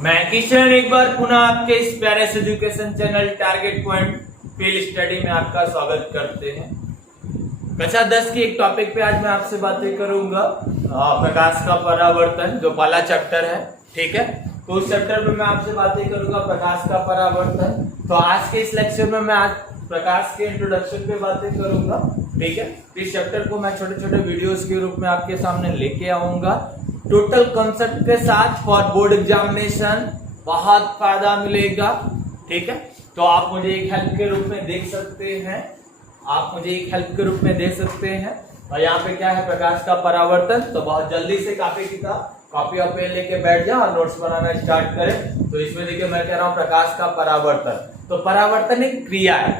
मैं किशन एक बार पुनः आपके इस प्यारे से education channel target point field study में आपका स्वागत करते हैं। कक्षा 10 के एक टॉपिक पे आज मैं आपसे बातें करूंगा, प्रकाश का परावर्तन, जो पहला चैप्टर है। ठीक है, तो उस चैप्टर में मैं आपसे बातें करूंगा प्रकाश का परावर्तन। तो आज के इस लेक्चर में मैं आज प्रकाश के इंट्रोडक्शन पे बातें करूंगा। ठीक है, इस चैप्टर को मैं छोटे छोटे वीडियोस के रूप में आपके सामने लेके आऊंगा टोटल कॉन्सेप्ट के साथ। फॉर बोर्ड एग्जामिनेशन बहुत फायदा मिलेगा। ठीक है, तो आप मुझे एक हेल्प के रूप में देख सकते हैं, और यहाँ पे क्या है, प्रकाश का परावर्तन। तो बहुत जल्दी से कॉपी और पेन लेके बैठ जाओ और नोट्स बनाना स्टार्ट करें। तो इसमें देखिए मैं कह रहा हूँ प्रकाश का परावर्तन। तो परावर्तन एक क्रिया है।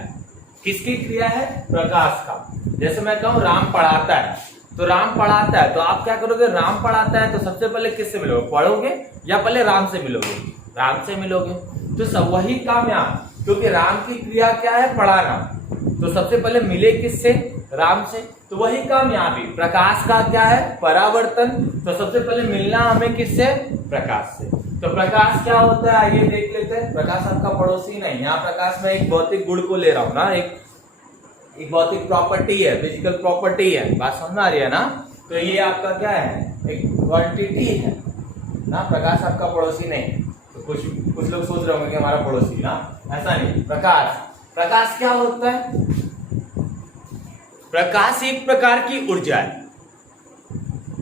किसकी क्रिया है? प्रकाश का। जैसे मैं कहूँ राम पढ़ाता है, तो राम पढ़ाता है, तो आप क्या करोगे? राम पढ़ाता है तो सबसे पहले किससे मिलोगे? पढ़ोगे या पहले राम से मिलोगे? राम से मिलोगे। तो सब वही काम यहाँ, क्योंकि राम की क्रिया क्या है? पढ़ाना। तो सबसे पहले मिले किससे? राम से। तो वही काम यहाँ भी प्रकाश का क्या है? परावर्तन। तो सबसे पहले मिलना हमें किससे? प्रकाश से। तो प्रकाश क्या होता है आइए देख लेते हैं। प्रकाश आपका पड़ोसी नहीं, यहाँ प्रकाश में एक भौतिक गुण को ले रहा हूँ ना, एक भौतिक प्रॉपर्टी है, फिजिकल प्रॉपर्टी है। बात समझ आ रही है ना? तो ये आपका क्या है? एक क्वांटिटी है ना। प्रकाश आपका पड़ोसी नहीं। तो कुछ लोग सोच रहे होंगे कि हमारा पड़ोसी ना, ऐसा नहीं। प्रकाश क्या होता है? प्रकाश एक प्रकार की ऊर्जा है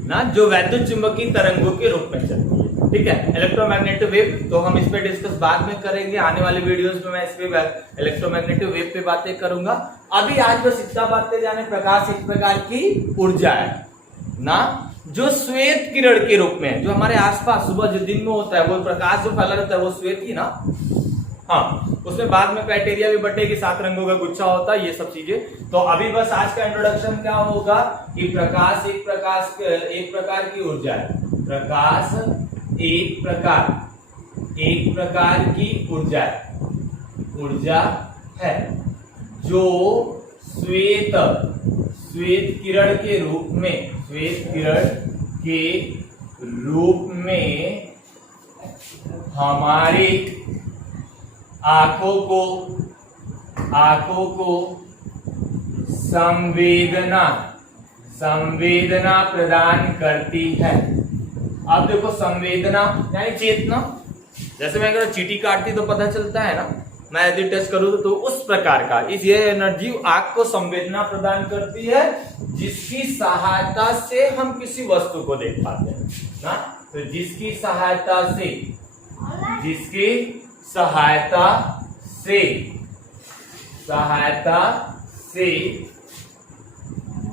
ना, जो वैद्युत चुंबकीय तरंगों के रूप में चलती है। ठीक है, इलेक्ट्रोमैग्नेटिक वेव, तो हम इस पे डिस्कस बाद में करेंगे। आने वाले वीडियोस में मैं इस पे इलेक्ट्रोमैग्नेटिक वेव पे बातें करूंगा। अभी आज बस इतना बातें जाने, प्रकाश एक प्रकार की ऊर्जा है ना, जो श्वेत किरण के रूप में, जो हमारे आसपास सुबह जो दिन में होता है, वो प्रकाश जो फैला रहता है वो श्वेत ही ना। हाँ, उसमें बाद में क्राइटेरिया भी बटेगी, 7 रंगों का गुच्छा होता है, ये सब चीजें। तो अभी बस आज का इंट्रोडक्शन क्या होगा कि प्रकाश एक प्रकार की ऊर्जा है। प्रकाश एक प्रकार की ऊर्जा है जो श्वेत किरण के रूप में हमारे आंखों को संवेदना प्रदान करती है। अब देखो, संवेदना यानी चेतना। जैसे मैं अगर चींटी काटती तो पता चलता है ना, मैं यदि टच करूं तो उस प्रकार का ये एनर्जी आंख को संवेदना प्रदान करती है, जिसकी सहायता से हम किसी वस्तु को देख पाते हैं ना। तो जिसकी सहायता से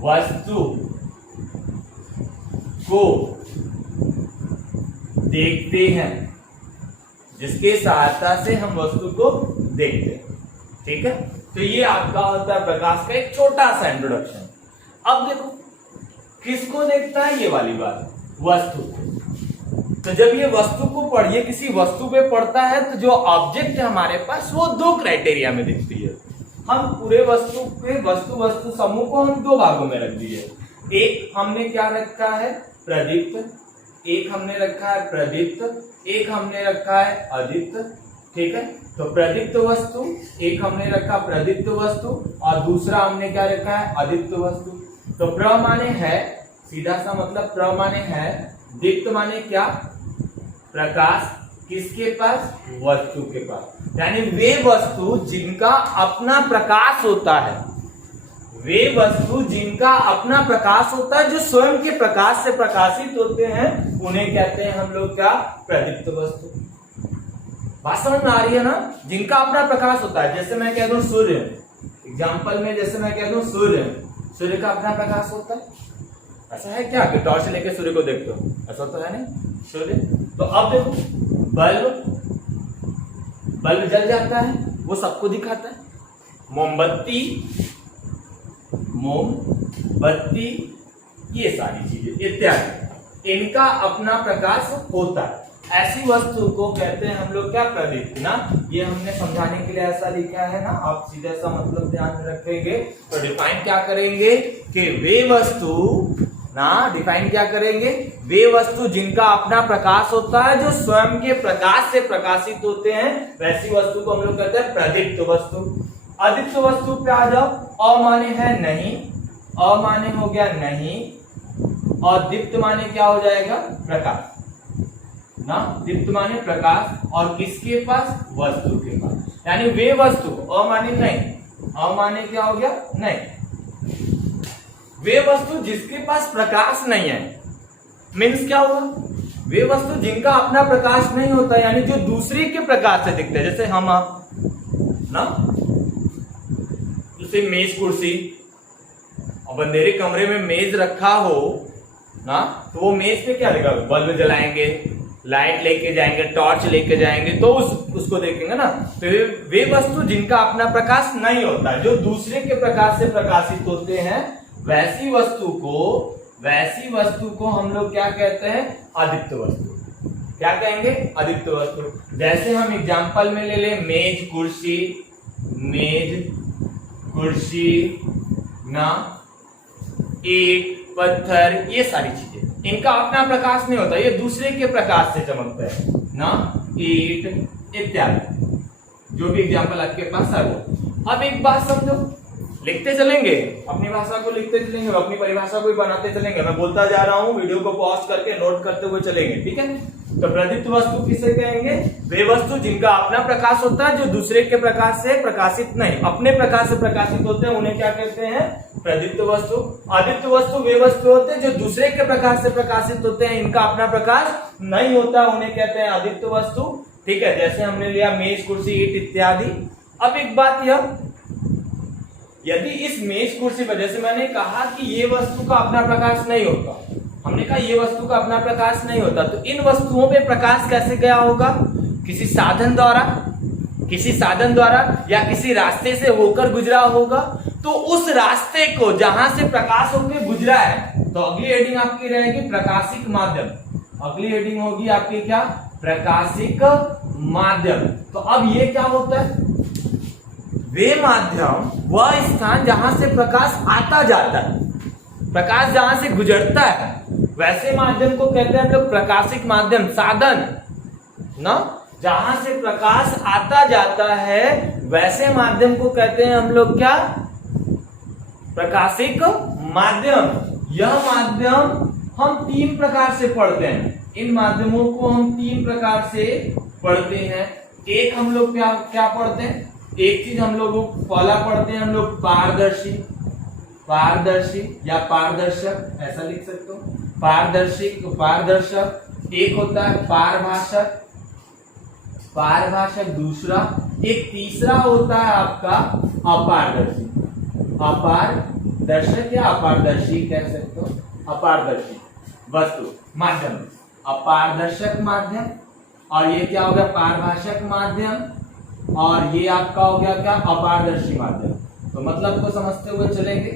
वस्तु को देखते हैं, जिसके सहायता से हम वस्तु को देखते हैं। ठीक है, तो ये आपका होता है प्रकाश का एक छोटा सा इंट्रोडक्शन। अब देखो किसको देखता है, ये वाली बात, वस्तु को। तो जब ये वस्तु को पढ़िए, किसी वस्तु पे पड़ता है, तो जो ऑब्जेक्ट है हमारे पास वो 2 क्राइटेरिया में दिखती है। हम पूरे वस्तु समूह को हम 2 भागों में रख दिए। एक हमने क्या रखा है? प्रदीप्त। एक हमने रखा है अदीप्त। ठीक है, तो प्रदीप्त वस्तु, एक हमने रखा प्रदीप्त वस्तु, और दूसरा हमने क्या रखा है? अदीप्त वस्तु। तो प्र माने है, सीधा सा मतलब प्र माने है, दीप्त माने क्या? प्रकाश। किसके पास? वस्तु के पास। यानी वे वस्तु जिनका अपना प्रकाश होता है, जो स्वयं के प्रकाश से प्रकाशित होते हैं, उन्हें कहते हैं हम लोग क्या? प्रदीप्त वस्तु। बात समझ में आ रही है ना? जिनका अपना प्रकाश होता है। जैसे मैं कह दूं सूर्य, एग्जाम्पल में जैसे मैं कह दूं सूर्य का अपना प्रकाश होता है। ऐसा है क्या कि टॉर्च लेके सूर्य को देखते हो? ऐसा तो है नहीं। सूर्य तो अब देखो, बल्ब जल जाता है, वो सबको दिखाता है। मोमबत्ती, ये सारी चीजें इत्यादि, इनका अपना प्रकाश होता है। ऐसी वस्तु को कहते हैं हम लोग क्या? प्रदीप्त ना। ये हमने समझाने के लिए ऐसा लिखा है ना, आप सीधा सा मतलब ध्यान में रखेंगे। तो डिफाइन क्या करेंगे कि वे वस्तु ना डिफाइन क्या करेंगे, वे वस्तु जिनका अपना प्रकाश होता है जो स्वयं के प्रकाश से प्रकाशित होते हैं, वैसी वस्तु को हम लोग कहते हैं प्रदीप्त वस्तु। अदीप्त वस्तु पे आ जाओ। अ माने है नहीं, अ माने हो गया नहीं, और दीप्त माने क्या हो जाएगा, प्रकाश ना। दीप्त माने प्रकाश, और किसके पास, वस्तु के पास, यानी वे वस्तु। अ माने नहीं, अ माने क्या हो गया, नहीं। वे वस्तु जिसके पास प्रकाश नहीं है, मीन्स क्या हुआ, वे वस्तु जिनका अपना प्रकाश नहीं होता, यानी जो दूसरे के प्रकाश से दिखते हैं, जैसे हम आप ना, जैसे मेज कुर्सी, अब अंधेरे कमरे में मेज रखा हो ना, तो वो मेज पे क्या लगा, बल्ब जलाएंगे, लाइट लेके जाएंगे, टॉर्च लेके जाएंगे, तो उसको देखेंगे ना। तो वे वस्तु जिनका अपना प्रकाश नहीं होता, जो दूसरे के प्रकाश से प्रकाशित होते हैं, वैसी वस्तु को हम लोग क्या कहते हैं, अदीप्त वस्तु। क्या कहेंगे, अदीप्त वस्तु। जैसे हम एग्जांपल में ले ले मेज कुर्सी ना, ईंट पत्थर, ये सारी चीजें इनका अपना प्रकाश नहीं होता, ये दूसरे के प्रकाश से चमकता है ना, ईंट इत्यादि, जो भी एग्जांपल आपके पास है वो। अब एक बात समझो, लिखते चलेंगे, अपनी भाषा को लिखते चलेंगे, अपनी परिभाषा को भी बनाते चलेंगे। मैं बोलता जा रहा हूं, वीडियो को पॉज करके नोट करते हुए चलेंगे, ठीक है। तो प्रदीप्त वस्तु किसे कहेंगे, वे वस्तु जिनका अपना प्रकाश होता है, जो दूसरे के प्रकाश से प्रकाशित नहीं, अपने प्रकाश से प्रकाशित होते हैं, उन्हें क्या कहते हैं, प्रदीप्त वस्तु। अदीप्त वस्तु वे वस्तु होते हैं जो दूसरे के प्रकाश से प्रकाशित होते हैं, इनका अपना प्रकाश नहीं होता, उन्हें कहते हैं अदीप्त वस्तु, ठीक है। जैसे हमने लिया मेज कुर्सी ईंट इत्यादि। अब एक बात यह, यदि इस मेज कुर्सी पर, जैसे मैंने कहा कि ये वस्तु का अपना प्रकाश नहीं होता, हमने कहा ये वस्तु का अपना प्रकाश नहीं होता, तो इन वस्तुओं पे प्रकाश कैसे गया होगा, किसी साधन द्वारा या किसी रास्ते से होकर गुजरा होगा। तो उस रास्ते को जहां से प्रकाश होकर गुजरा है, तो अगली हेडिंग आपकी रहेगी प्रकाशिक माध्यम। अगली हेडिंग होगी आपकी क्या, प्रकाशिक माध्यम। तो अब ये क्या होता है, वे माध्यम वह स्थान जहां से प्रकाश आता जाता है, प्रकाश जहां से गुजरता है, वैसे माध्यम को कहते हैं हम लोग प्रकाशिक माध्यम। साधन ना, जहां से प्रकाश आता जाता है, वैसे माध्यम को कहते हैं हम लोग क्या, प्रकाशिक माध्यम। यह माध्यम हम 3 प्रकार से पढ़ते हैं, इन माध्यमों को हम 3 प्रकार से पढ़ते हैं। एक हम लोग क्या पढ़ते हैं, एक चीज हम लोग पहला पढ़ते हैं हम लोग पारदर्शी या पारदर्शक, ऐसा लिख सकते हो, पारदर्शक। एक होता है पारभाषक दूसरा, एक तीसरा होता है आपका अपारदर्शक या अपारदर्शी कह सकते हो, अपारदर्शी वस्तु माध्यम, अपारदर्शक माध्यम। और ये क्या हो गया, पारभाषक माध्यम, और ये आपका हो गया क्या, अपारदर्शी माध्यम। तो मतलब को समझते हुए चलेंगे,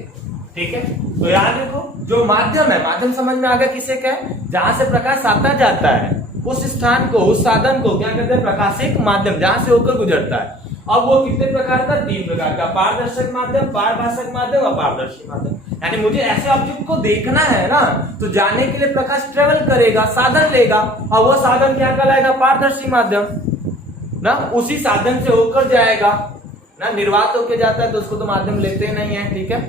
ठीक है। तो याद रखो, जो माध्यम है, माध्यम समझ में आ गया किसे क्या है, जहां से प्रकाश आता जाता है, उस स्थान को, उस साधन को क्या कहते हैं, प्रकाशिक माध्यम, जहां से होकर गुजरता है। अब वो कितने प्रकार का, 3 प्रकार का, पारदर्शक माध्यम, पारभाषक माध्यम, अपारदर्शी माध्यम। यानी मुझे ऐसे ऑब्जेक्ट को देखना है ना, तो जाने के लिए प्रकाश ट्रेवल करेगा, साधन लेगा, और वो साधन क्या कहलाएगा, पारदर्शी माध्यम ना। उसी साधन से होकर जाएगा ना, निर्वात होकर जाता है तो उसको तो माध्यम लेते नहीं है, ठीक है,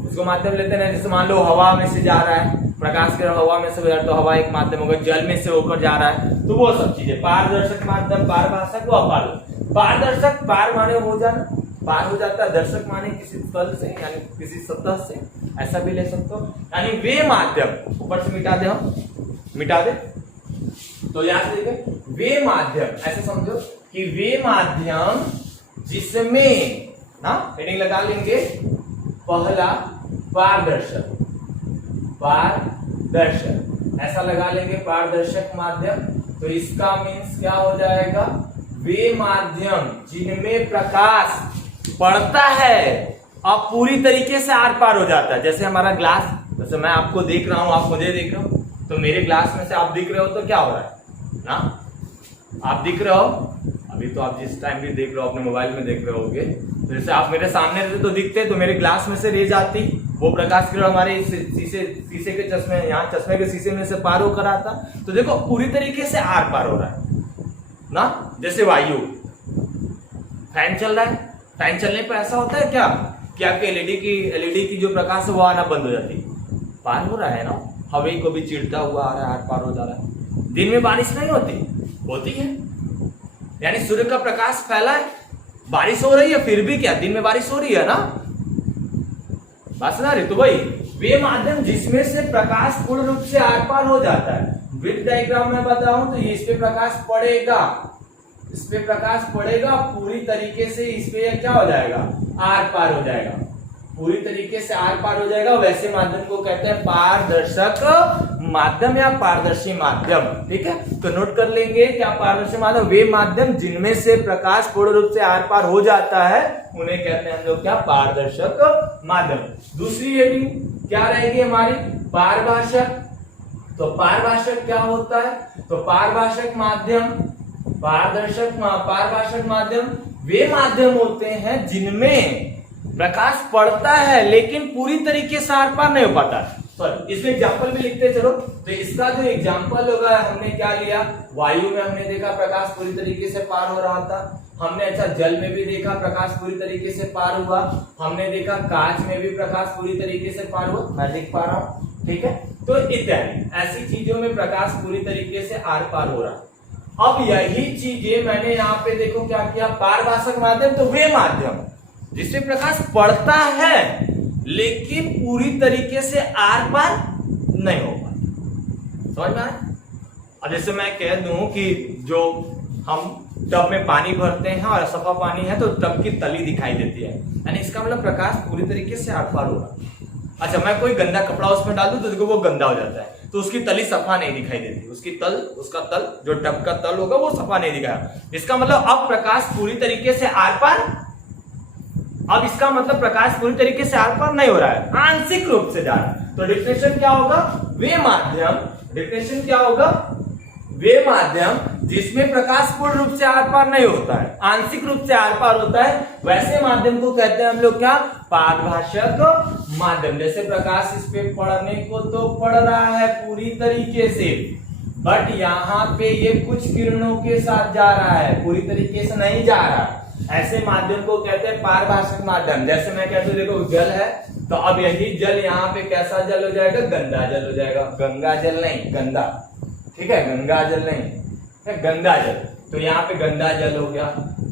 उसको माध्यम लेते नहीं। जैसे मान लो हवा में से जा रहा है, प्रकाश के हवा में से हो रहा है, तो हवा एक माध्यम होगा, जल में से होकर जा रहा है, तो वो सब चीजें पारदर्शक माध्यम, पारभाषक व अपारदर्शक। पारदर्शक, पार माने हो जाना, पार हो जाता है, दर्शक माने किसी तल से, यानी किसी सतह से, ऐसा भी ले सकते हो। यानी वे माध्यम, ऊपर से मिटा दे तो याद रखिए, वे माध्यम, ऐसे समझो कि वे माध्यम जिसमें ना, हेडिंग लगा लेंगे, पहला पारदर्शक, ऐसा लगा लेंगे, पारदर्शक माध्यम। तो इसका मीन्स क्या हो जाएगा, वे माध्यम जिनमें प्रकाश पड़ता है और पूरी तरीके से आर पार हो जाता है। जैसे हमारा ग्लास, जैसे मैं आपको देख रहा हूं, आप मुझे देख रहे हो, तो मेरे ग्लास में से आप दिख रहे हो, तो क्या हो रहा है ना, आप दिख रहे हो, अभी तो आप जिस टाइम भी देख रहे हो अपने मोबाइल में देख रहे होगे, तो जैसे आप मेरे सामने रहते तो दिखते, तो मेरे ग्लास में से रेज आती वो प्रकाश किरण हमारे शीशे के चश्मे, यहाँ चश्मे के शीशे में से पार होकर आता। तो देखो पूरी तरीके से आर पार हो रहा है ना। जैसे वायु, फैन चल रहा है, फैन चलने पर ऐसा होता है क्या कि आपके एलईडी की जो प्रकाश है वो आना बंद हो जाती है, पार हो रहा है ना। हवा को भी चिढ़ता हुआ आ रहा है, आर पार हो जा रहा है। दिन में बारिश नहीं होती है, यानी सूर्य का प्रकाश फैला है, बारिश हो रही है, फिर भी क्या दिन में बारिश हो रही है ना, बात सुना रहे। तो भाई वे माध्यम जिसमें से प्रकाश पूर्ण रूप से आर पार हो जाता है। विथ डायग्राम में बताऊं तो इस पे प्रकाश पड़ेगा, इस पे प्रकाश पड़ेगा, पूरी तरीके से इस पे क्या हो जाएगा, आर पार हो जाएगा, पूरी तरीके से आर पार हो जाएगा। वैसे माध्यम को कहते हैं पारदर्शक माध्यम या पारदर्शी माध्यम। ठीक है, तो नोट कर लेंगे क्या पारदर्शी माध्यम, वे माध्यम जिनमें से प्रकाश पूर्ण रूप से आर पार हो जाता है उन्हें कहते हैं हम लोग क्या, पारदर्शक माध्यम। दूसरी हेडिंग क्या रहेगी हमारी, पारभाषक। तो पारभाषक क्या होता है, तो पारभाषक माध्यम, पारभाषक माध्यम वे माध्यम होते हैं जिनमें प्रकाश पड़ता है लेकिन पूरी तरीके से आर पार नहीं हो पाता। सॉरी, इसमें एग्जाम्पल भी लिखते चलो। तो इसका जो एग्जाम्पल होगा, हमने क्या लिया, वायु में हमने देखा प्रकाश पूरी तरीके से पार हो रहा था। हमने अच्छा जल में भी देखा प्रकाश पूरी तरीके से पार हुआ। हमने देखा कांच में भी प्रकाश पूरी तरीके से पार हुआ, मैं देख पा रहा हूं। ठीक है, तो इत्यादि ऐसी चीजों में प्रकाश पूरी तरीके से आर पार हो रहा है। अब यही चीजें मैंने यहाँ पे देखो क्या किया, पारभाषक माध्यम तो वे माध्यम जिससे प्रकाश पड़ता है लेकिन पूरी तरीके से आर पार नहीं हो पाता। समझ में आया? अब जैसे मैं कह दूं कि जो हम टब में पानी भरते हैं और सफा पानी है तो टब की तली दिखाई देती है, यानी इसका मतलब प्रकाश पूरी तरीके से आर पार हो रहा है। अच्छा, मैं कोई गंदा कपड़ा उसमें डाल दूं तो देखो वो गंदा हो जाता है, तो उसकी तली सफा नहीं दिखाई देती, उसका तल जो टब का तल होगा वो सफा नहीं दिखाया। इसका मतलब अब प्रकाश पूरी तरीके से आर पार, अब इसका मतलब प्रकाश पूरी तरीके से आर पार नहीं हो रहा है, आंशिक रूप से जा रहा है। तो डेफिनेशन क्या होगा, वे माध्यम, डेफिनेशन क्या होगा, वे माध्यम जिसमें प्रकाश पूर्ण रूप से आर पार नहीं होता है, आंशिक रूप से आर पार होता है, वैसे माध्यम को कहते हैं हम लोग क्या, पारभाषक माध्यम। जैसे प्रकाश इस पे पड़ने को तो पड़ रहा है पूरी तरीके से, बट यहाँ पे ये कुछ किरणों के साथ जा रहा है, पूरी तरीके से नहीं जा रहा। ऐसे माध्यम को कहते हैं पारभाषक माध्यम। जैसे मैं कहता हूँ देखो जल है, तो अब यही जल यहाँ पे कैसा जल हो जाएगा, गंदा जल हो जाएगा, गंगा जल नहीं, गंदा। ठीक है, गंगा जल नहीं, गंदा जल, तो यहाँ पे गंदा जल हो गया।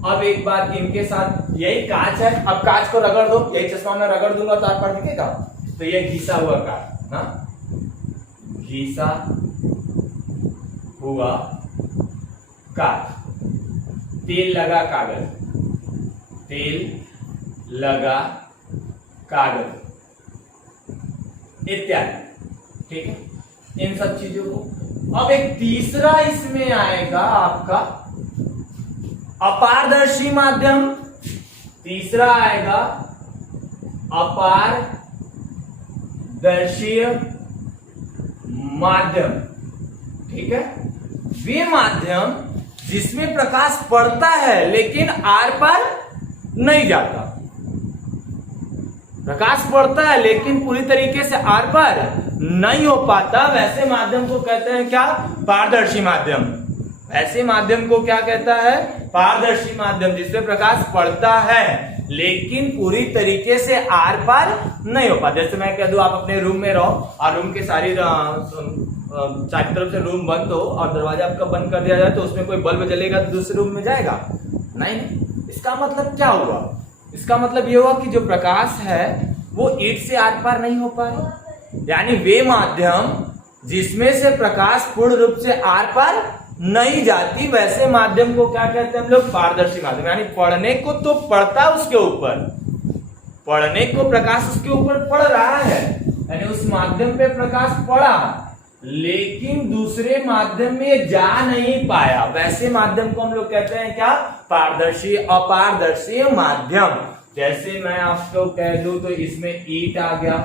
अब एक बात, इनके साथ यही कांच है, अब कांच को रगड़ दो, यही चश्मा में रगड़ दूंगा तो आर पार दिखेगा, तो ये घिसा हुआ कांच ना, घिसा हुआ कांच, तेल लगा कागज, तेल लगा कागज इत्यादि। ठीक है, इन सब चीजों को। अब एक तीसरा इसमें आएगा आपका अपारदर्शी माध्यम, तीसरा आएगा अपारदर्शी माध्यम। ठीक है, वे माध्यम जिसमें प्रकाश पड़ता है लेकिन आर पार नहीं जाता, प्रकाश पड़ता है लेकिन पूरी तरीके से आर पार नहीं हो पाता, वैसे माध्यम को कहते हैं क्या, पारदर्शी माध्यम। ऐसे माध्यम को क्या कहता है, पारदर्शी माध्यम, जिसमें प्रकाश पड़ता है लेकिन पूरी तरीके से आर पार नहीं हो पाता। जैसे मैं कह दूं आप अपने रूम में रहो और रूम के सारी तरफ से रूम बंद हो और दरवाजा आपका बंद कर दिया जाए तो उसमें कोई बल्ब जलेगा तो दूसरे रूम में जाएगा नहीं। इसका मतलब क्या हुआ, इसका मतलब ये हुआ कि जो प्रकाश है वो ईट से आर पार नहीं हो पाए, यानी वे माध्यम जिसमें से प्रकाश पूर्ण रूप से आर पार नहीं जाती, वैसे माध्यम को क्या कहते हैं हम लोग, पारदर्शी माध्यम। यानी पढ़ने को तो पड़ता उसके ऊपर, पढ़ने को प्रकाश उसके ऊपर पड़ रहा है, यानी उस माध्यम पे प्रकाश पड़ा लेकिन दूसरे माध्यम में जा नहीं पाया, वैसे माध्यम को हम लोग कहते हैं क्या, पारदर्शी अपारदर्शी माध्यम। जैसे मैं आपको कह दूं तो इसमें ईंट आ गया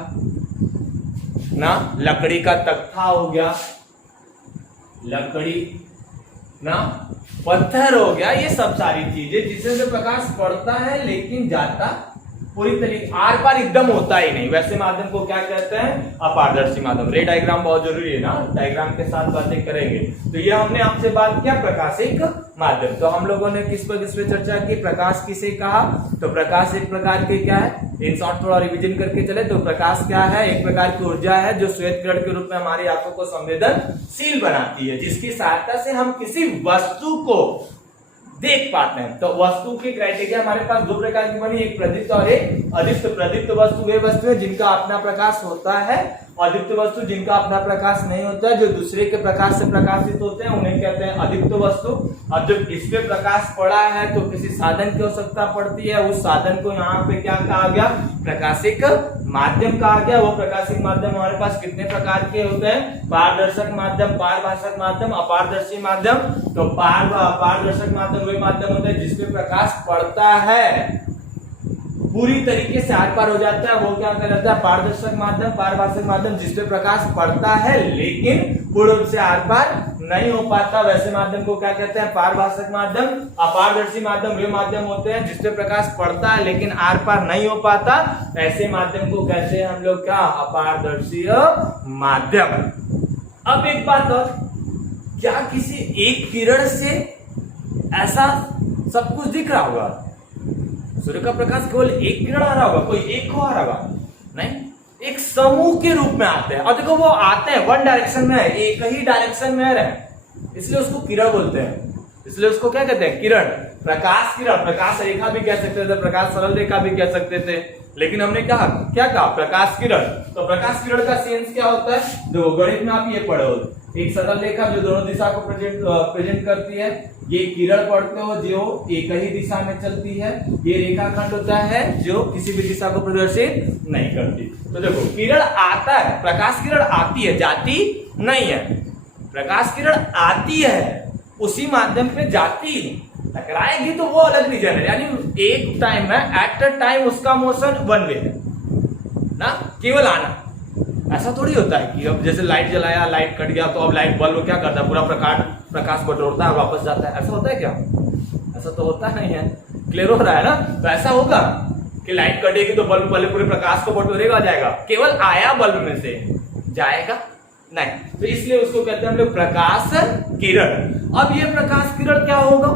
ना, लकड़ी का तख्ता हो गया, लकड़ी ना, पत्थर हो गया, ये सब सारी चीजें जिससे से प्रकाश पड़ता है लेकिन जाता पूरी तरीके आर पार एकदम होता ही नहीं, वैसे माध्यम को क्या कहते हैं? अपारदर्शी माध्यम। रे डायग्राम बहुत जरूरी है ना, डायग्राम के साथ बातें करेंगे। तो ये हमने आपसे बात किया प्रकाशिक माध्यम। तो हम लोगों ने किस पर चर्चा की? प्रकाश किसे कहा? तो प्रकाश एक प्रकार के क्या है, इन शॉर्ट थोड़ा रिवीजन करके चले तो प्रकाश क्या है? एक प्रकार की ऊर्जा है जो श्वेत किरण के रूप में हमारी आंखों को संवेदनशील बनाती है, जिसकी सहायता से हम किसी वस्तु को देख पाते हैं। तो वस्तु की क्राइटेरिया हमारे पास दो प्रकार की बनी, एक प्रदीप्त और एक अदीप्त। प्रदीप्त वस्तु वे वस्तु है जिनका अपना प्रकाश होता है, अदीप्त वस्तु जिनका अपना प्रकाश नहीं होता है, जो दूसरे के प्रकाश से प्रकाशित होते हैं, उन्हें कहते हैं अदीप्त वस्तु। अब जब इस पे प्रकाश पड़ा है तो किसी साधन की आवश्यकता पड़ती है, उस साधन को यहाँ पे क्या कहा गया? प्रकाशिक माध्यम कहा गया। वो प्रकाशिक माध्यम हमारे पास कितने प्रकार के होते हैं? पारदर्शक माध्यम, पारभाषक माध्यम, अपारदर्शी माध्यम। तो पारदर्शक माध्यम वही माध्यम होता है जिसपे प्रकाश पड़ता है, पूरी तरीके से आर पार हो जाता है, वो क्या कहलाता है? पारदर्शक माध्यम। पारभाषक माध्यम जिसपे प्रकाश पड़ता है लेकिन पूर्ण रूप से आर पार नहीं हो पाता, वैसे माध्यम को क्या कहते हैं? पारभाषक माध्यम। अपारदर्शी माध्यम वे माध्यम होते हैं जिसपे प्रकाश पड़ता है लेकिन आर पार नहीं हो पाता, ऐसे माध्यम को कहते हैं हम लोग क्या? अपारदर्शी माध्यम। अब एक बात और, क्या किसी एक किरण से ऐसा सब कुछ दिख रहा होगा? सूर्य का प्रकाश केवल एक किरण आ रहा होगा, कोई एक को आ रहा होगा? नहीं, एक समूह के रूप में आते हैं। और देखो वो आते हैं वन डायरेक्शन में है, एक ही डायरेक्शन में है, इसलिए उसको किरण बोलते हैं। इसलिए उसको क्या कहते हैं? किरण। प्रकाश किरण, प्रकाश रेखा भी कह सकते थे, प्रकाश सरल रेखा भी कह सकते थे, लेकिन हमने क्या कहा? प्रकाश किरण। तो प्रकाश किरण का सेंस क्या होता है? जो गणित में आप ये पढ़े हो, एक सरल रेखा जो दोनों दिशा को प्रेजेंट करती है, ये किरण पढ़ते हो जो एक ही दिशा में चलती है, ये रेखाखंड होता है जो किसी भी दिशा को प्रदर्शित नहीं करती। तो देखो किरण आता है, प्रकाश किरण आती है, जाती नहीं है। प्रकाश किरण आती है, उसी माध्यम पे जाती, टकराएगी तो वो अलग रीजन है, यानी एक टाइम में एट अ टाइम उसका मोशन वन वे है ना, केवल आना। ऐसा थोड़ी होता है कि अब जैसे लाइट जलाया, लाइट कट गया, तो अब लाइट बल्ब क्या करता है? पूरा प्रकाश बटोरता है, वापस जाता है। ऐसा होता है क्या? ऐसा तो होता नहीं है। क्लियर हो रहा है ना? तो ऐसा होगा कि लाइट कटेगी तो बल्ब पहले पूरे प्रकाश को बटोरेगा, जाएगा? केवल आया बल्ब में से, जाएगा नहीं। तो इसलिए उसको कहते हैं हम लोग प्रकाश किरण। अब ये प्रकाश किरण क्या होगा?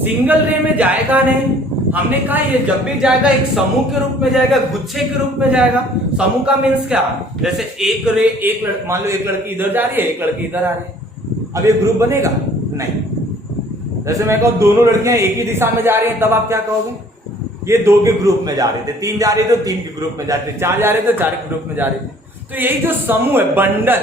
सिंगल रे में जाएगा नहीं, हमने कहा ये जब भी जाएगा एक समूह के रूप में जाएगा, गुच्छे के रूप में जाएगा। समूह का मीन्स क्या? जैसे एक रे, मान लो एक लड़की इधर जा रही है, एक लड़की इधर आ रही है, अब ये ग्रुप बनेगा नहीं। जैसे मैं कहूं दोनों लड़कियां एक ही दिशा में जा रही हैं, तब आप क्या कहोगे? ये दो के ग्रुप में जा रहे थे, तीन जा रहे थे तो तीन के ग्रुप में जा रहे थे, चार जा रहे थे चार के ग्रुप में जा रहे थे। तो यही जो समूह है, बंडल,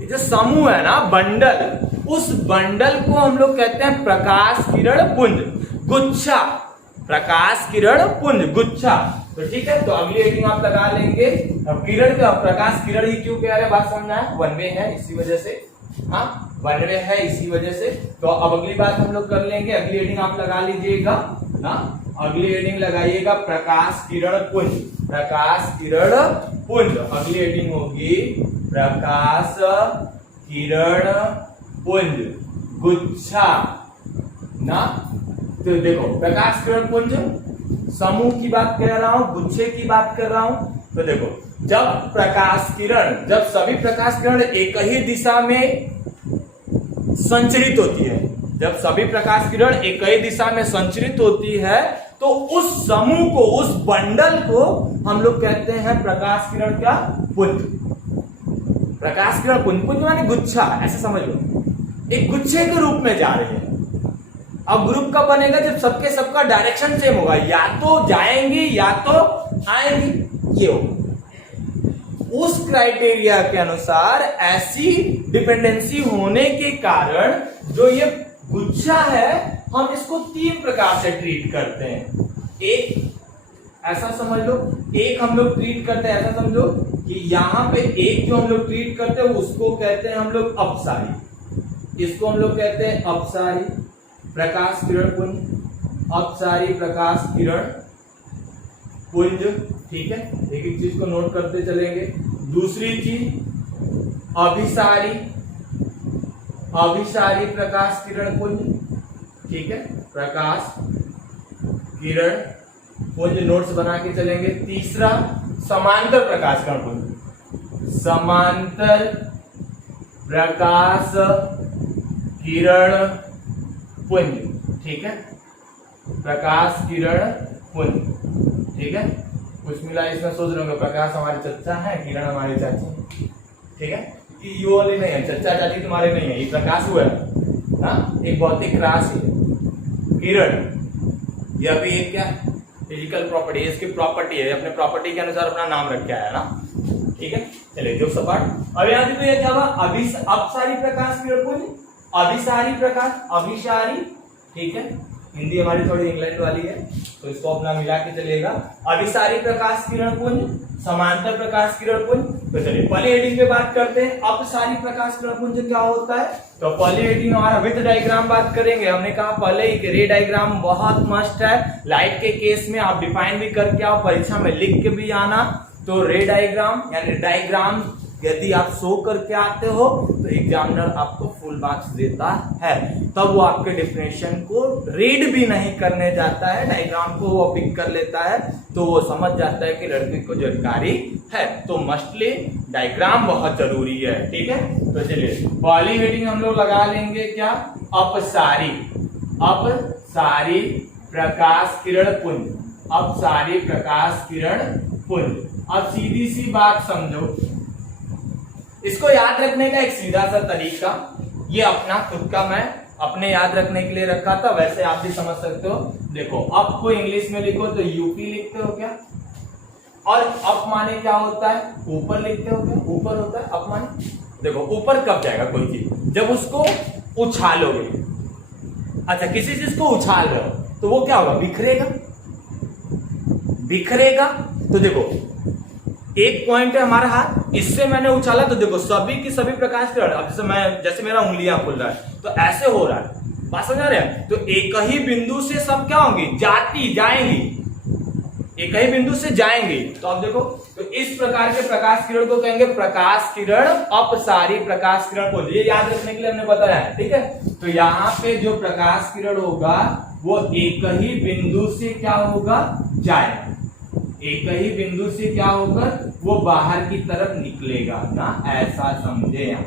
ये जो समूह है ना, बंडल, उस बंडल को हम लोग कहते हैं प्रकाश किरण पुंज, गुच्छा। प्रकाश किरण पुंज, गुच्छा। तो ठीक है, तो अगली हेडिंग आप लगा लेंगे। अब किरण का प्रकाश किरण ही क्यों कह रहे हैं, बात समझना है, वन वे है इसी वजह से। हाँ, वन वे है इसी वजह से। तो अब अगली बात हम लोग कर लेंगे, अगली हेडिंग आप लगा लीजिएगा ना, अगली हेडिंग लगाइएगा प्रकाश किरण पुंज, प्रकाश किरण पुंज। अगली हेडिंग होगी प्रकाश किरण पुंज, गुच्छा ना। तो देखो प्रकाश किरण पुंज, समूह की बात कर रहा हूं, गुच्छे की बात कर रहा हूं। तो देखो जब प्रकाश किरण, जब सभी प्रकाश किरण एक ही दिशा में संचरित होती है, जब सभी प्रकाश किरण एक ही दिशा में संचरित होती है, तो उस समूह को, उस बंडल को हम लोग कहते हैं प्रकाश किरण का पुंज। प्रकाश किरण पुंज, पुंज माने गुच्छा, ऐसा समझ लो, एक गुच्छे के रूप में जा रहे हैं। अब ग्रुप कब बनेगा? जब सबके सबका डायरेक्शन सेम होगा, या तो जाएंगे या तो आएंगे, ये होगा। उस क्राइटेरिया के अनुसार ऐसी डिपेंडेंसी होने के कारण जो ये गुच्छा है, हम इसको तीन प्रकार से ट्रीट करते हैं। एक ऐसा समझ लो, एक हम लोग ट्रीट करते हैं, ऐसा समझो कि यहां पे एक जो हम लोग ट्रीट करते हैं उसको कहते हैं हम लोग अपसारी, इसको हम लोग कहते हैं अपसारी प्रकाश किरण पुंज, अपसारी प्रकाश किरण पुंज। ठीक है, एक एक चीज को नोट करते चलेंगे। दूसरी चीज अभिसारी, अभिसारी प्रकाश किरण पुंज। ठीक है, प्रकाश किरण पुंज नोट्स बना के चलेंगे। तीसरा समांतर प्रकाश कण पुंज, समांतर प्रकाश किरण पुंज, ठीक है, प्रकाश किरण पुंज, ठीक है। कुछ मिला इसमें सोच रहे होंगे प्रकाश हमारे चच्चा है, किरण हमारे चाची, ठीक है, ये वाले नहीं है, चच्चा चाची तुम्हारे नहीं है, ये प्रकाश हुआ है ना, एक भौतिक राशि है किरण। यह भी एक क्या फिजिकल प्रॉपर्टी है, इसकी प्रॉपर्टी है, अपने प्रॉपर्टी के अनुसार अपना नाम रख के आया ना, ठीक है। चलिए जो सपाट, अब यहाँ देखो ये क्या हुआ, अपसारी प्रकाश किरण पुंज, अभिसारी प्रकाश, अभिसारी, ठीक है, हिंदी हमारी थोड़ी इंग्लैंड वाली है तो इसको अपना मिला के चलेगा। अभिसारी प्रकाश किरण पुंज, समांतर प्रकाश किरण पुंज। तो चलिए पहले हेडिंग पे बात करते हैं, अपसारी प्रकाश किरण पुंज क्या होता है। तो पहले हेडिंग हमारा विथ डायग्राम बात करेंगे। हमने कहा पहले ही रे डायग्राम बहुत मस्ट है, लाइट के केस में आप डिफाइन भी करके आओ, परीक्षा में लिख के भी आना। तो रे डायग्राम यानी डायग्राम यदि आप शो करके आते हो तो एग्जामिनर आपको फुल मार्क्स देता है। तब वो आपके डेफिनेशन को रीड भी नहीं करने जाता है, डायग्राम को वो पिक कर लेता है, तो वो समझ जाता है कि लड़के को जानकारी है। तो मस्टली डायग्राम बहुत जरूरी है, ठीक है। तो चलिए पहली हेडिंग हम लोग लगा लेंगे क्या, अपसारी, अपसारी प्रकाश किरण पुंज, अपसारी प्रकाश किरण पुंज। अब सीधी सी बात समझो, इसको याद रखने का एक सीधा सा तरीका, ये अपना खुद का मैं अपने याद रखने के लिए रखा था, वैसे आप भी समझ सकते हो। देखो अप को इंग्लिश में लिखो तो यूपी लिखते हो क्या, और अप माने क्या होता है, ऊपर लिखते हो क्या, ऊपर होता है अप माने। देखो ऊपर कब जाएगा कोई चीज, जब उसको उछालोगे। अच्छा किसी चीज को उछाल रहे हो तो वो क्या होगा, बिखरेगा, बिखरेगा। तो देखो एक पॉइंट है हमारा हाथ, इससे मैंने उछाला तो देखो सभी की सभी प्रकाश किरण, अब जैसे मेरा उंगलियां खुल रहा है तो ऐसे हो रहा है, बात समझ रहे हैं। तो एक ही बिंदु से सब क्या होंगी, जाती जाएंगी, एक ही बिंदु से जाएंगे। तो अब देखो, तो इस प्रकार के प्रकाश किरण को कहेंगे प्रकाश किरण अपसारी प्रकाश किरण पुंज। ये याद रखने के लिए हमने बताया है, ठीक है। तो यहाँ पे जो प्रकाश किरण होगा वो एक ही बिंदु से क्या होगा, जाएगा, एक ही बिंदु से क्या होगा, वो बाहर की तरफ निकलेगा ना, ऐसा समझे आप,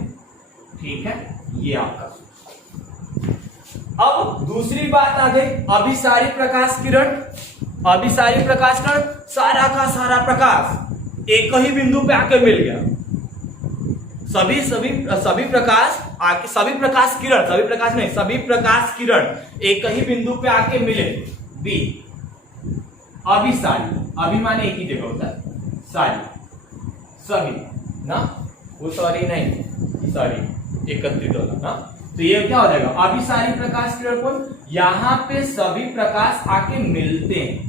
ठीक है। ये आपका। अब दूसरी बात आ गई, अभिसारी प्रकाश किरण। अभिसारी प्रकाश किरण, सारा का सारा प्रकाश एक ही बिंदु पे आके मिल गया, सभी प्रकाश आके, सभी प्रकाश किरण, सभी प्रकाश नहीं, सभी प्रकाश किरण एक ही बिंदु पे आके मिले, बी अभिसारी, अभी माने एक ही जगह होता है, सारी, सभी ना, वो सॉरी नहीं, सॉरी एकत्रित होगा ना। तो ये क्या हो जाएगा, अभिसारी प्रकाश किरण पुंज। यहां पे सभी प्रकाश आके मिलते हैं,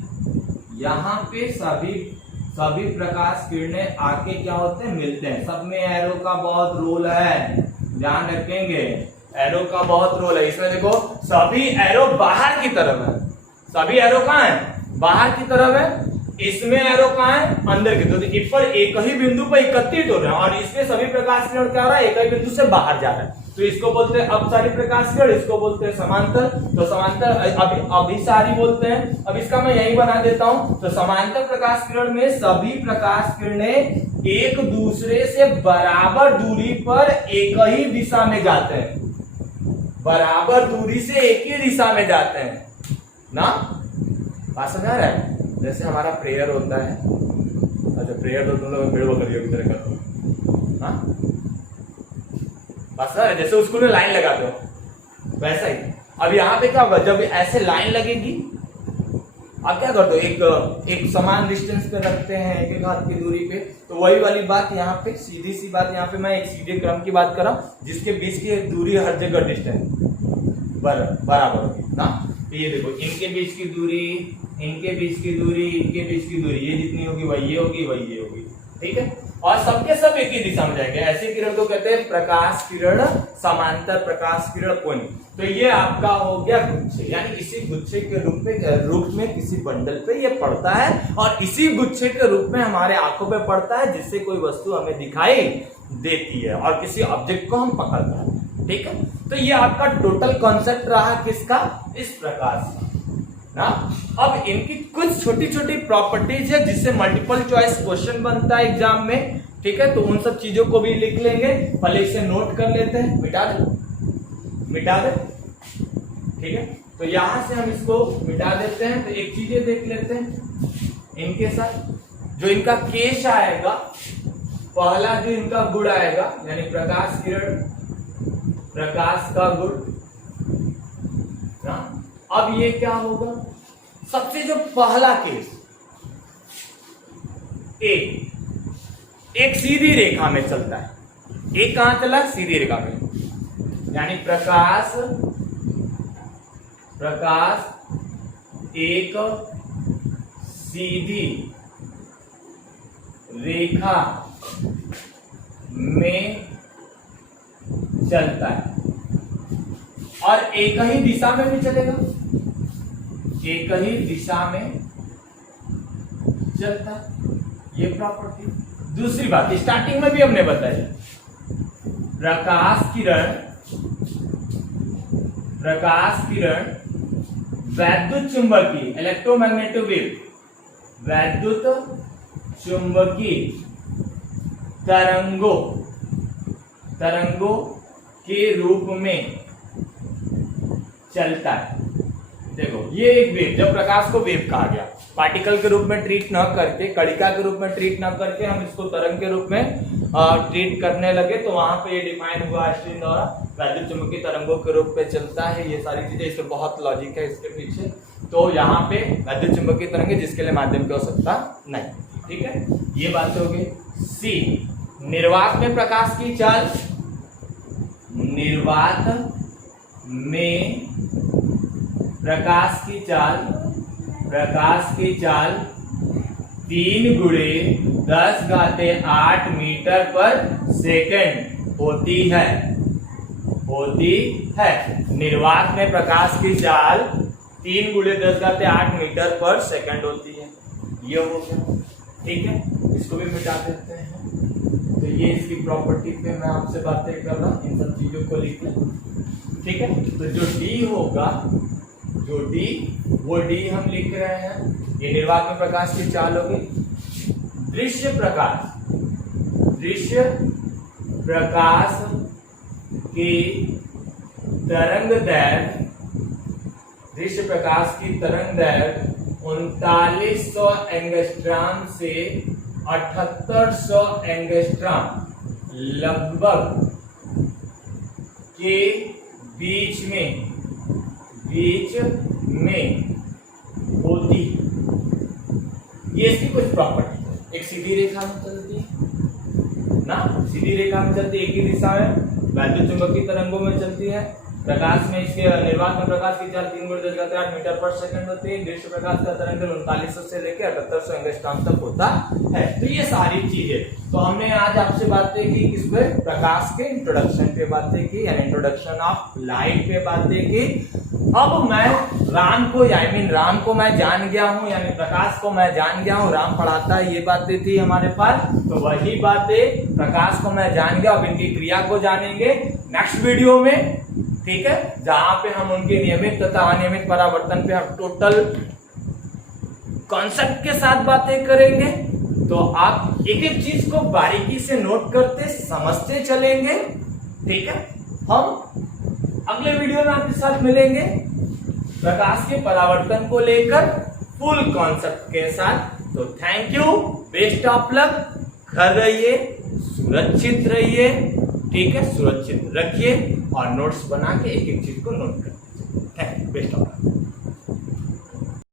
यहां पे सभी प्रकाश किरणें आके क्या होते हैं, मिलते हैं। सब में एरो का बहुत रोल है, ध्यान रखेंगे, एरो का बहुत रोल है इसमें। देखो सभी एरो बाहर की तरफ है, सभी एरो कहां है, बाहर की तरफ है, इसमें एरो कहां है, अंदर की तरफ। तो पर एक ही बिंदु पर एकत्रित हो रहे हैं और इसमें सभी प्रकाश किरण क्या हो रहा है, एक ही बिंदु से बाहर जा रहा है। तो इसको बोलते हैं अपसारी प्रकाश किरण, इसको बोलते हैं समांतर। तो समांतर अभिसारी बोलते हैं। अब इसका मैं यही बना देता हूं। तो समांतर प्रकाश किरण में सभी प्रकाश किरणें एक दूसरे से बराबर दूरी पर एक ही दिशा में जाते हैं, बराबर दूरी से एक ही दिशा में जाते हैं ना, बात समझ आ रहा है। जैसे हमारा प्रेयर होता है, अच्छा प्रेयर तो तुम लोग पेड़ बकरियों की तरह करते हो, हाँ बस, जैसे स्कूल में लाइन लगाते हो वैसा ही। अब यहाँ पे क्या होगा, जब ऐसे लाइन लगेगी, आप क्या करते हो, एक समान डिस्टेंस पे रखते हैं, एक हाथ की दूरी पे। तो वही वाली बात यहाँ पे, सीधी सी बात यहाँ पे मैं एक सीधे क्रम की बात कर रहा हूँ, जिसके बीच की दूरी हर जगह डिस्टेंस बराबर होगी ना। तो ये देखो इनके बीच की दूरी, इनके बीच की दूरी, इनके बीच की दूरी, ये जितनी होगी वही ये होगी, वही ये होगी, ठीक है। और सबके सब एक ही दिशा में जाएंगे। ऐसी किरण को कहते हैं प्रकाश किरण, समांतर प्रकाश किरण पुंज। तो ये आपका हो गया गुच्छे, यानी इसी गुच्छे के रूप में किसी बंडल पे ये पड़ता है, और इसी गुच्छे के रूप में हमारे आंखों पे पड़ता है, जिससे कोई वस्तु हमें दिखाई देती है और किसी ऑब्जेक्ट को हम पकड़ते हैं, ठीक है। तो ये आपका टोटल कॉन्सेप्ट रहा किसका, इस प्रकार से, ना। अब इनकी कुछ छोटी छोटी प्रॉपर्टीज है जिससे मल्टीपल चॉइस क्वेश्चन बनता है एग्जाम में, ठीक है। तो उन सब चीजों को भी लिख लेंगे, पहले इसे नोट कर लेते हैं, मिटा दे, ठीक है। तो यहां से हम इसको मिटा देते हैं। तो एक चीजें देख लेते हैं इनके साथ, जो इनका केश आएगा, पहला जो इनका गुण आएगा यानी प्रकाश किरण, प्रकाश का गुण ना। अब ये क्या होगा, सबसे जो पहला केस एक सीधी रेखा में चलता है, एक कहां चला, सीधी रेखा में, यानी प्रकाश एक सीधी रेखा में चलता है और एक ही दिशा में भी चलेगा, एक ही दिशा में चलता है, ये प्रॉपर्टी। दूसरी बात स्टार्टिंग में भी हमने बताया, प्रकाश किरण वैद्युत चुंबकीय इलेक्ट्रोमैग्नेटिक वेव, वैद्युत चुंबकीय तरंगों के रूप में चलता है। देखो ये एक वेव, जब प्रकाश को वेव कहा गया, पार्टिकल के रूप में ट्रीट न करके, कणिका के रूप में ट्रीट न करके हम इसको तरंग के रूप में ट्रीट करने लगे, तो वहां पे ये डिफाइन हुआ आइंस्टीन द्वारा, वैद्युत चुंबकीय तरंगों के रूप में चलता है। ये सारी चीजें, इसमें बहुत लॉजिक है इसके पीछे। तो यहाँ पे वैद्युत चुंबकीय तरंगे जिसके लिए माध्यम की आवश्यकता नहीं, ठीक है। ये बात हो गई। सी, निर्वात में प्रकाश की चाल, निर्वात में प्रकाश की चाल 3 × 10⁸ मीटर पर सेकंड होती है। निर्वात में प्रकाश की चाल 3 × 10⁸ मीटर पर सेकंड होती है। ये हो गया, ठीक है। इसको भी मिटा देते हैं। तो ये इसकी प्रॉपर्टी पे मैं आपसे बातें कर रहा हूं, इन सब चीजों को लिख लें, ठीक है। तो जो डी होगा, वो डी हम लिख रहे हैं। ये निर्वात में प्रकाश की चाल होगी। दृश्य प्रकाश की तरंगदैर्घ्य, दृश्य प्रकाश की तरंगदैर्घ्य 3900 एंगस्ट्रॉम से 7800 एंगस्ट्रॉम लगभग के बीच में होती। ये इसकी कुछ प्रॉपर्टी है। एक सीधी रेखा में चलती है ना, सीधी रेखा में चलती है, एक ही दिशा में, वैद्युत चुंबकीय तरंगों में चलती है। प्रकाश में, इसके निर्वात में प्रकाश की चाल 3 × 10⁸ मीटर पर सेकंड होती है। दृश्य प्रकाश का तरंग 3900 से लेकर 7800 एंगस्ट्रॉम तक होता है। तो ये सारी चीजें, तो हमने आज आपसे बातें की किस पे, प्रकाश के इंट्रोडक्शन पे बातें की, यानी इंट्रोडक्शन ऑफ लाइट पे बातें की। अब मैं राम को मैं जान गया हूं, यानी प्रकाश को मैं जान गया हूं, राम पढ़ाता है, ये बातें थी हमारे पास। तो वही बातें, प्रकाश को मैं जान गया, अब इनकी क्रिया को जानेंगे नेक्स्ट वीडियो में, ठीक है। जहां पे हम उनके नियमित तथा अनियमित परावर्तन पे हम टोटल कॉन्सेप्ट के साथ बातें करेंगे। तो आप एक एक चीज को बारीकी से नोट करते समझते चलेंगे, ठीक है। हम अगले वीडियो में आपके साथ मिलेंगे प्रकाश के परावर्तन को लेकर फुल कॉन्सेप्ट के साथ। तो thank you, best of luck, घर रहिए, सुरक्षित रहिए, ठीक है, सुरक्षित रखिए और नोट्स बना के एक एक चीज को नोट करिए। Thank you, best of luck.